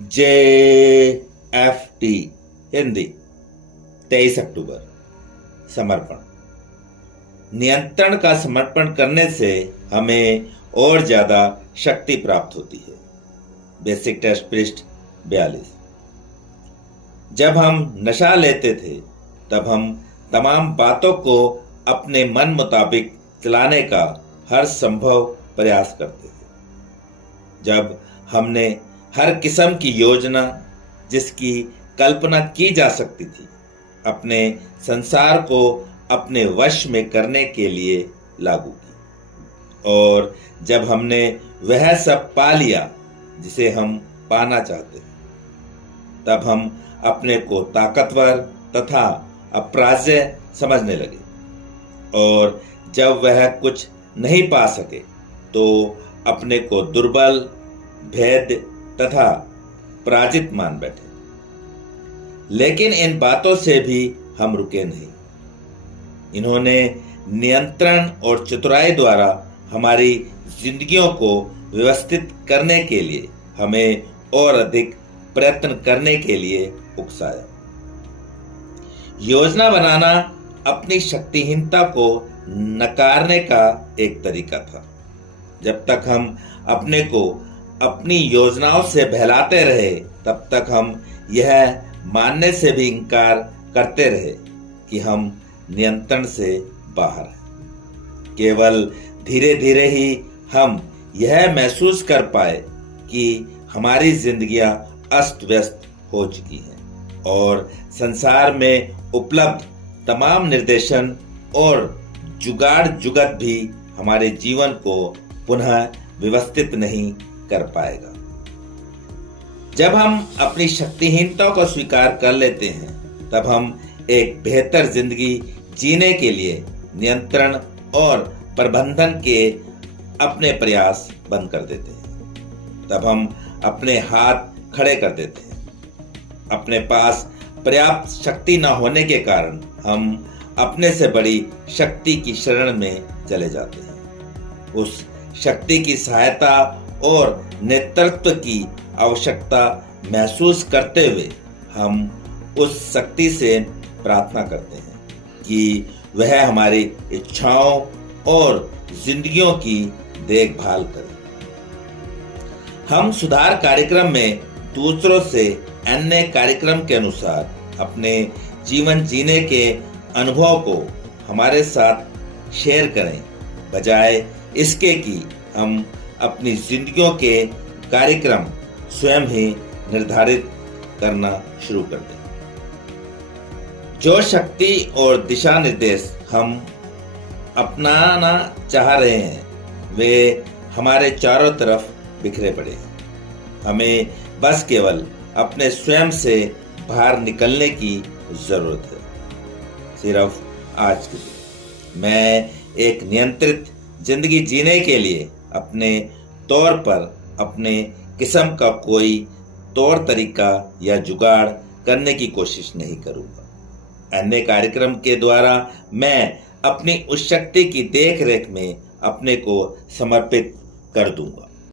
JFT Hindi 23 अक्टूबर समर्पण। नियंत्रण का समर्पण करने से हमें और ज्यादा शक्ति प्राप्त होती है। बेसिक टेस्ट पृष्ठ 42। जब हम नशा लेते थे तब हम तमाम बातों को अपने मन मुताबिक चलाने का हर संभव प्रयास करते थे। जब हमने हर किस्म की योजना जिसकी कल्पना की जा सकती थी अपने संसार को अपने वश में करने के लिए लागू की, और जब हमने वह सब पा लिया जिसे हम पाना चाहते थे तब हम अपने को ताकतवर तथा अपराज्य समझने लगे, और जब वह कुछ नहीं पा सके तो अपने को दुर्बल, भेद्य तथा पराजित मान बैठे। लेकिन इन बातों से भी हम रुके नहीं। इन्होंने नियंत्रण और चतुराई द्वारा हमारी जिंदगियों को व्यवस्थित करने के लिए हमें और अधिक प्रयत्न करने के लिए उकसाया। योजना बनाना अपनी शक्तिहीनता को नकारने का एक तरीका था। जब तक हम अपने को अपनी योजनाओं से बहलाते रहे तब तक हम यह मानने से भी इनकार करते रहे कि हम नियंत्रण से बाहर हैं। केवल धीरे धीरे ही हम यह महसूस कर पाए कि हमारी जिंदगियां अस्त व्यस्त हो चुकी हैं और संसार में उपलब्ध तमाम निर्देशन और जुगाड़ जुगत भी हमारे जीवन को पुनः व्यवस्थित नहीं कर पाएगा। जब हम अपनी शक्तिहीनता को स्वीकार कर लेते हैं तब हम एक बेहतर जिंदगी जीने के लिए नियंत्रण और प्रबंधन के अपने प्रयास बंद कर देते हैं। तब हम अपने हाथ खड़े कर देते हैं। अपने पास पर्याप्त शक्ति न होने के कारण हम अपने से बड़ी शक्ति की शरण में चले जाते हैं। उस शक्ति की सहायता और नेतृत्व की आवश्यकता महसूस करते हुए हम उस शक्ति से प्रार्थना करते हैं कि वह हमारी इच्छाओं और जिंदगियों की देखभाल करे। हम सुधार कार्यक्रम में दूसरों से अन्य कार्यक्रम के अनुसार अपने जीवन जीने के अनुभव को हमारे साथ शेयर करें, बजाय इसके कि हम अपनी जिंदगियों के कार्यक्रम स्वयं ही निर्धारित करना शुरू कर दें। जो शक्ति और दिशा निर्देश हम अपनाना चाह रहे हैं वे हमारे चारों तरफ बिखरे पड़े हैं। हमें बस केवल अपने स्वयं से बाहर निकलने की जरूरत है। सिर्फ आज के दिन मैं एक नियंत्रित जिंदगी जीने के लिए अपने तौर पर अपने किस्म का कोई तौर तरीका या जुगाड़ करने की कोशिश नहीं करूंगा। अन्य कार्यक्रम के द्वारा मैं अपनी उस शक्ति की देख रेख में अपने को समर्पित कर दूंगा।